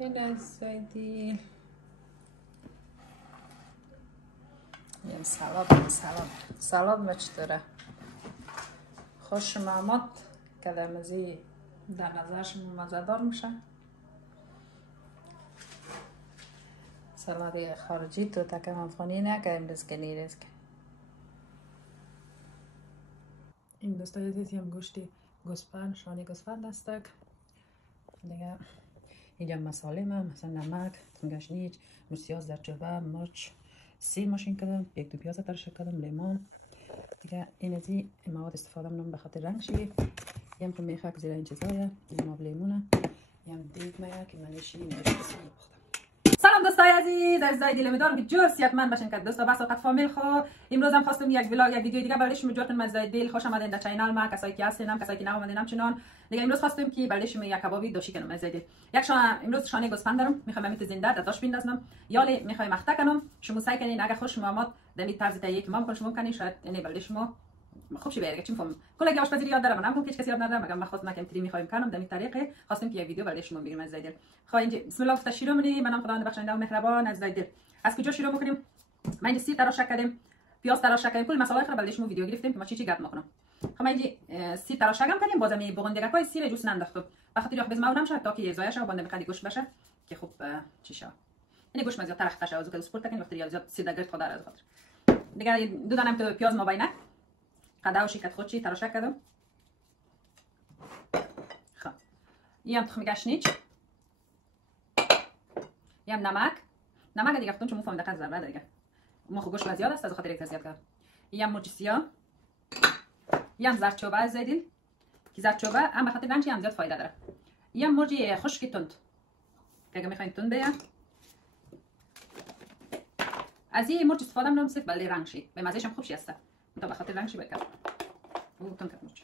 این از زیدی این سلام ما چطوره؟ خوش آمد که در مزی در نظرش مزدار میشه. سلاد خارجی تو تکم افغانی نه که امروز که نیرز که این دوستای عزیزی هم گوشتی گوسفند شانه گوسفند هستک دیگه. اینجا مساله مثلا نمک، تنگشنیج، مرسیاز در چوبه، مرچ، سیر ماشین کردم، یک دو پیاز ترش کردم، لیمون دیگه. این از این مواد استفاده منم به خاطر رنگ شی. یم که میخک زیر این چیزایه، این آب لیمونه، یم دیگ میه که منشی میشه. سلام دوستای عزیز، از زیدی امیدوارم که جور صحتمند باشین که دوستا بس وقت فامیل خو. امروز هم خواستم یک ویدیو دیگه برای شما جوتون از زیدی خوش آمدین در چینل ما. کسایی که هستین کسایی که نه اومدین چنان دیگه. امروز خواستم که برای شما یک کبابی دوشی کنم از زیدی. امروز شانه گوسفند دارم، میخوام امیت زنده در داش بندازم یا میخوام مخته کنم. شما سعی کنین اگه خوش آمد دمی طرز تهیه که ما میکنم شما کنین شاید اینه برای شما خوب شي برای چی میفهم. کلی آشپزی یاد دارم، منم هیچ کسی یاد ندارم، مگم خود مکم تری میخوایم کنم دمی طریقه خواستم که یک ویدیو برای شما بگیرم از زیدی. خب اینجا بسم الله گفته شروع می‌کنیم. منم خداوند بخشنده و مهربان. از زیدی از کجا شروع می‌کنیم؟ ما اینجا سی تراش کردیم، پیاز تراش کردیم، کل مسائل رو برای شما ویدیو گرفتیم که ما چی گپ می‌کنم. خب ما اینجا سی تراش کردیم، بازم بغندگی پای سیر جوس ننداختم بخاطر یخ بزم اونم شد تا که زایش بنده بخدی گوش بشه که خوب چی شه. این گوش مزیات ترخ تشه از که سپورت کنیم وقتی زیاد سی دگرت خدا از خاطر دیگه. دو دانم تو پیاز مابینه قدا و شیکت خودشی تراش کردم. خب یم تخم گشنیج، یم نمک دیگه خودم چون مفهوم دقیق ضربه دیگه ما خو گوشت زیاد است از خاطر یک زیاد کرد. یم مرچ سیاه، یم زردچوبه از زیدین که زردچوبه هم به خاطر رنگش هم زیاد فایده داره. یم مرچ خشک تند که اگه میخواین تند بیا از این مرچ استفاده می‌کنم صرف برای رنگ شی به مزهش هم خوب شی است تا به خاطر رنگ شی بکرد. او تند کرد مرچ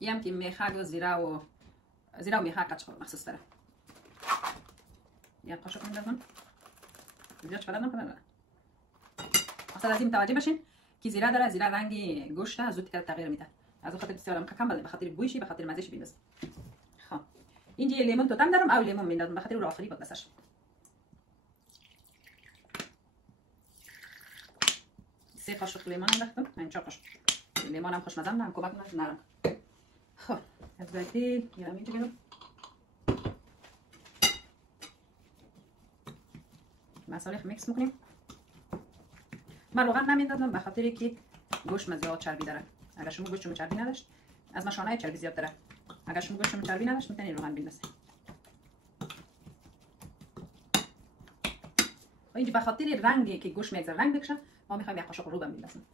یم که میخک و زیرا و میخک قچ مخصوص داره. یم قاشق میندازم زیاد چپلد نکنه. اصلا لازم متوجه باشین که زیرا داره، زیرا رنگ گوشت زود تغییر میده. از اون خاطر بسیار کم بده به خاطر بویشی به خاطر مزهش بینداز. خب اینجا لیمون توتم دارم او لیمون میندازم به خاطر اون آخری بود بسش. سه قاشق لیمون انداختم. این 4 قاشق لیمون هم خوشمزه هم کمک میکنه نرم. خب از بعدی میرم اینجا کنم مساله میکس میکنیم. من روغن نمیندازم به خاطر که گوشت زیاد چربی داره. اگر شما گوشت چربی نداشت از ماشانه چربی زیاد داره. اگر شما گوشت چربی نداشت میتونید روغن بندازید. اینجا به خاطر رنگی که گوشت میگذاره رنگ بکشه ما میخوایم یک قاشق رو بندازیم.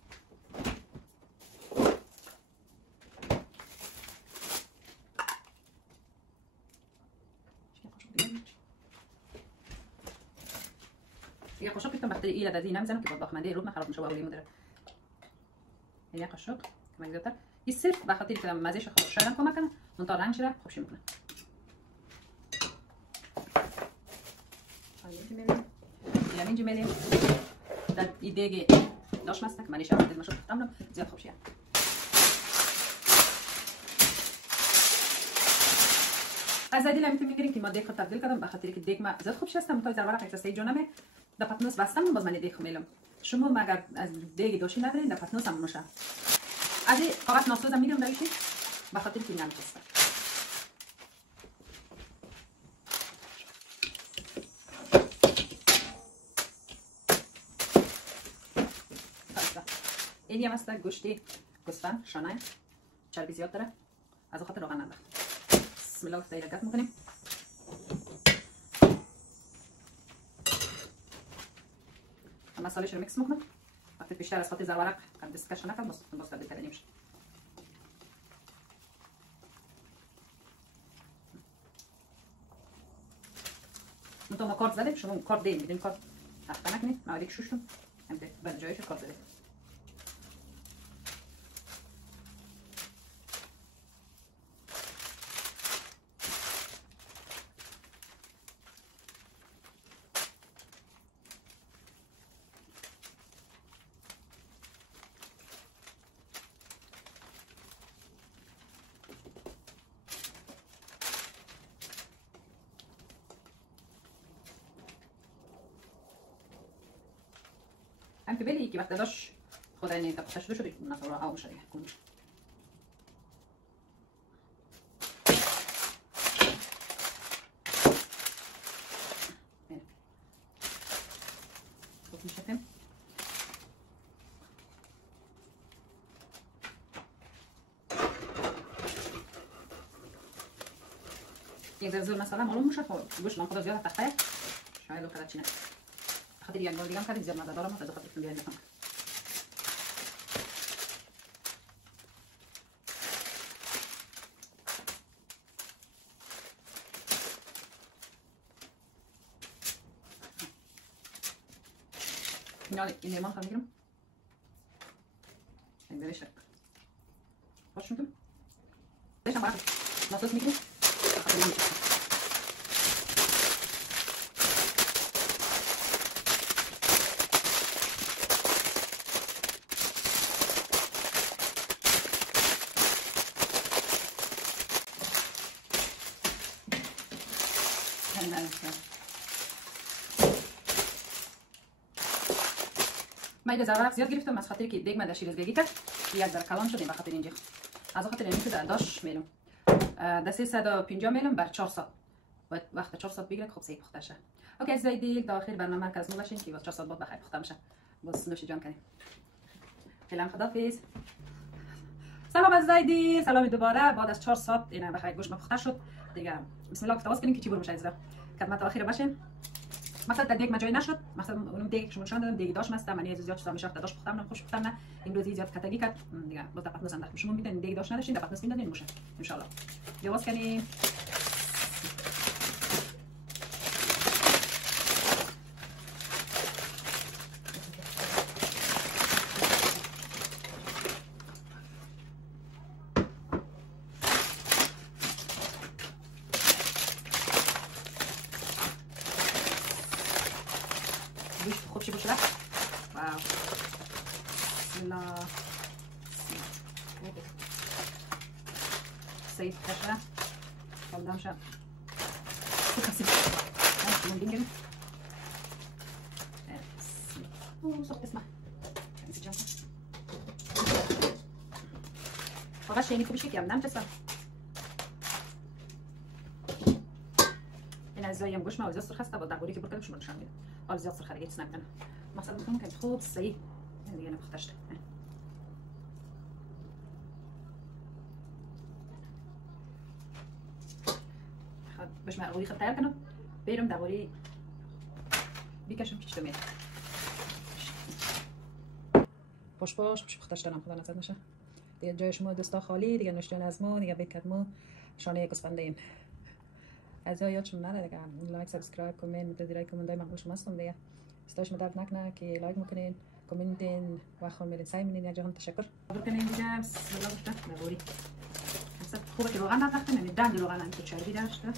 یک قاشق بیتم بخاطر ایله دادی نمیزنم که با خمنده روب خراب میشه و لیمون داره. یک قاشق کمی زیادتر این صرف به خاطر که مزهش خوب شدن کمک کنه اون تا رنگ شده خوبش میکنه. اینجا میلیم در این دیگه داش مستک منیش هم دیگه مشروب تمام زیاد خوب شد. از دیگه میتونیم میگیریم که ما دیگ خود تبدیل کردم به خاطر که دیگ ما زیاد خوب شستم تا در ورق اکسسته جونمه در پتنوس بستم باز من دیگ میلم. شما مگر از دیگ دوشی ندارین در پتنوس هم میشه. از این فقط ناسوزم میدم دایشی به خاطر که نمیچسته. اینی هم است گوشتی گوسفند شانه چربی زیاد داره از خاطر روغن نداره. بسم الله تایید میکنیم. مساله‌اش رو میکس میکنم. وقتی بیشتر از خاطر زرورق دستکش نکنم باز تبدیل کردنیم میشه. انتو ما کارت زدیم شما کارت دیم میدین کارت تخته نکنید موادی که شوشتم هم به جایش کارت زدیم. هم في بالي که وقت داشت خدا اینه تا شده شده مثلا آب شده کنش خوب میشه یک ذره مثلا معلوم میشه گوش من خدا زیاد تخته شاید خدا چی نه خاطر یک بار دیگه هم کردیم زیاد مزه دارم تا خاطر بیان میکنم این لیمون هم میگیرم این بشه باش شدم ليش ما نصوص میگیرم من زرق زیاد گرفتم از خاطر که دیگه من شیرازگی کرد یک ذره کلان شدیم به خاطر اینجا از خاطر اینکه داش میلم ده 350 میلم بر 4 ساعت وقت 4 ساعت بگیره خب صحیح پخته شه اوکی عزیزای دیگه تا آخر برنامه مرکز نو باشین که وقت 4 ساعت بعد بخیر پخته میشه بس نوش جان کنیم فعلا خدافظ سلام عزیزای دیگه سلام دوباره بعد از 4 ساعت اینا بخیر گوشت پخته شد دیگه بسم الله گفتاس کنیم که چی بر میشه عزیزا خدمت آخر باشین مثلا در دیگ مجای نشد مثلا اونم دیگ شما نشون دادم دیگ داش مست من از زیاد چیزا میشه داش پختم خوش پختم این روزی زیاد کتگی کرد دیگه باز دفعه نزن شما میدونید دیگ داش نداشتین دفعه نس میدادین میشه ان شاء الله لواس کنیم خوب شي بشه واو بسم الله سيد كشة قدام شا كسب من دينجل صوت اسمع فقط شيء نكتب شيء كم نام تسمع این از زایم گوش ما از سرخ است با دغوری که برکن شما نشون میده حال زیاد سرخ دیگه نکنه مثلا میخوام که خوب صحیح دیگه نپختش خب باش معقولی خط تیار کنم برم دغوری بکشم که چطور میاد باش پختش دارم خدا نزد نشه دیگه جای شما دستا خالی دیگه نوشتن از ما دیگه بکدمو شانه گوسفندین از یادتون نره دیگه لایک سابسکرایب کامنت دیگه کامنت من خوشم هستم دیگه استاش مدد نکنه که لایک میکنین کامنتین و خامل سعی میکنین جهان تشکر بکنین دیگه بسم الله گفته نبوری مثلا خوبه که روغن نذاشتم یعنی دند روغن هم تو چربی داشته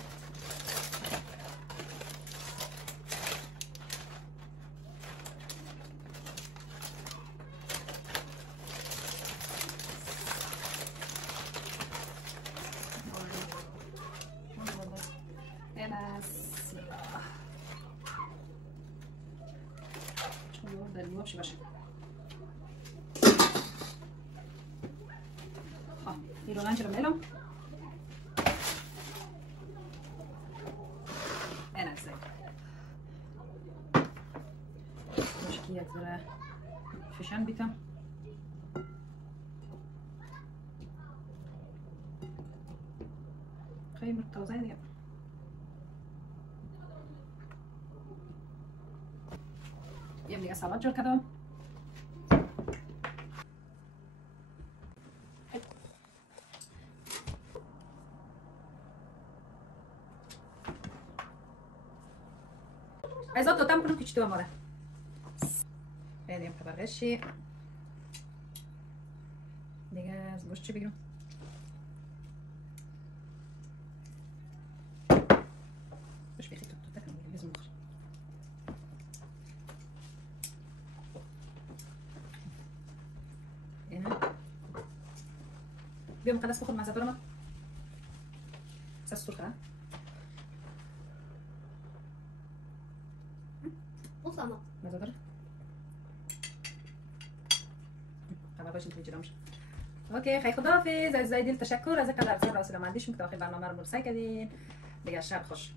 باشه باشه این روغن چرا میلم این از مشکی یک ذره فشن بیتم خیلی تازه دیگه یه دیگه سالاد جور کردم عايزة تقطع كلهم كيشتوا مرة يعني متبرشي دیگه گوشت بگیرم باش بخیر تو تکم لازم بخور هنا بیام خلاص بخور مزه دارم اساس سرخه مزه داره خبر باشین تو جرامش. اوکی خیلی خداحافظ. از دل تشکر از اینکه در سر راسل مندیشون که داخل برنامه رو مرسای کردین. دیگه شب خوش.